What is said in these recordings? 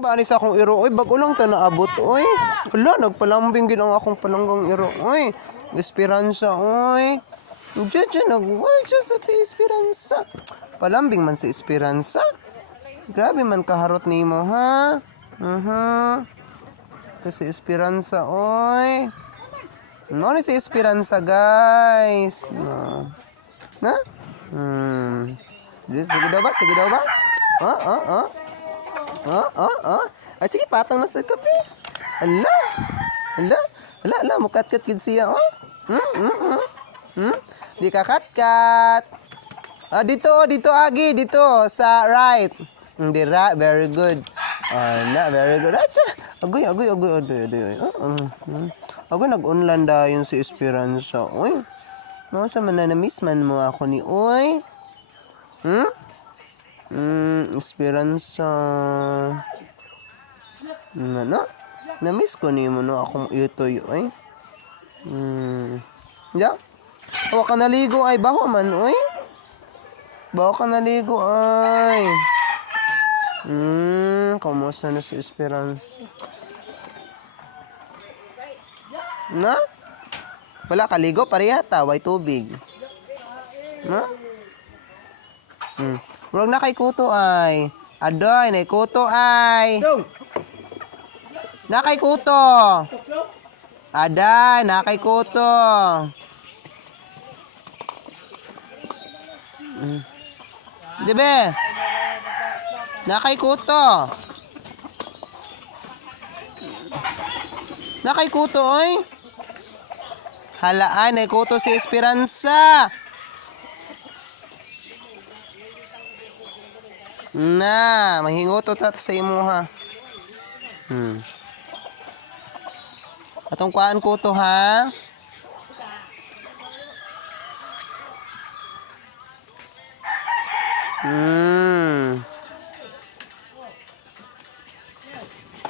Ba ni sa akong iro, oy, bago lang ta naabot, oy. Hala, nagpalambing gid ang akong palanggang iro, oy. Esperanza, oy. Diyan, oy, Diyos sa Esperanza. Palambing man si Esperanza. Grabe man kaharot nimo, ha? Kasi Esperanza, oy. Ano ni si Esperanza, guys? No. Na? Sige daw ba? Sige daw ba? Ay, sige, patang na sa kape. Ala. Ala, mukat-kat gid siya, oh. Di ka kat-kat. Dito, Agi, dito, sa right. Hindi, right, very good. Very good. Agoy. Agoy, nag-unlan dayon si Esperanza, oy. No, sa man na-miss man mo ako ni, oy. Esperanza. Ano? Na-miss ko ni mo no akong itoy, oy. Ya? Bawa ka naligo ay baho man, oy. Bawa ka naligo ay. Kamusta na si Esperanza? Na? Wala kaligo pareha taway tubig. Na? Murag na kay kuto ay. Adoy, nay kuto ay. Na kay kuto. Aday, na kay kuto. Dibe? Na kay kuto. Na kay kuto, oy. Halaan, nay kuto si Esperanza. Na, mahingoto ta sa imo ha. Atong kuan ko to ha.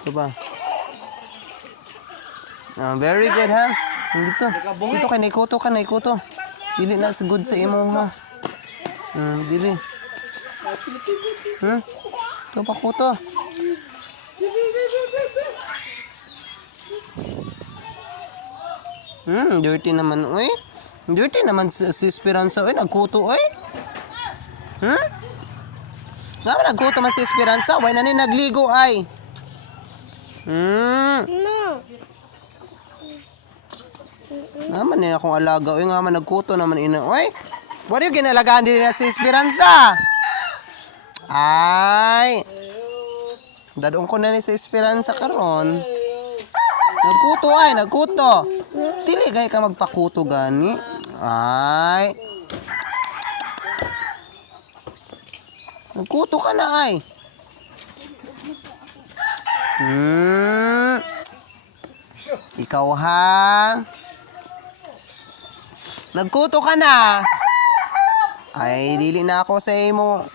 Ito ba? Very good ha. Dito kay naikuto ka, naikuto. Dili na good sa imo ha. Dili. Ito pa kuto. Dirty naman, oy. Dirty naman si Esperanza, oy. Nagkuto, oy. Nagkuto man si Esperanza. Why na ni nagligo, ay. No. Naman niya akong alaga, oy. Nga man nagkuto naman ina, oy. What yung ginalagaan din na si Esperanza? Ay. Dadong ko na ni si Esperanza karon. Nagkuto ay, nagkuto. Dili gay ka magpakuto gani. Ay. Nagkuto ka na ay. Ikaw ha. Nagkuto ka na. Ay, dili na ako sa imo.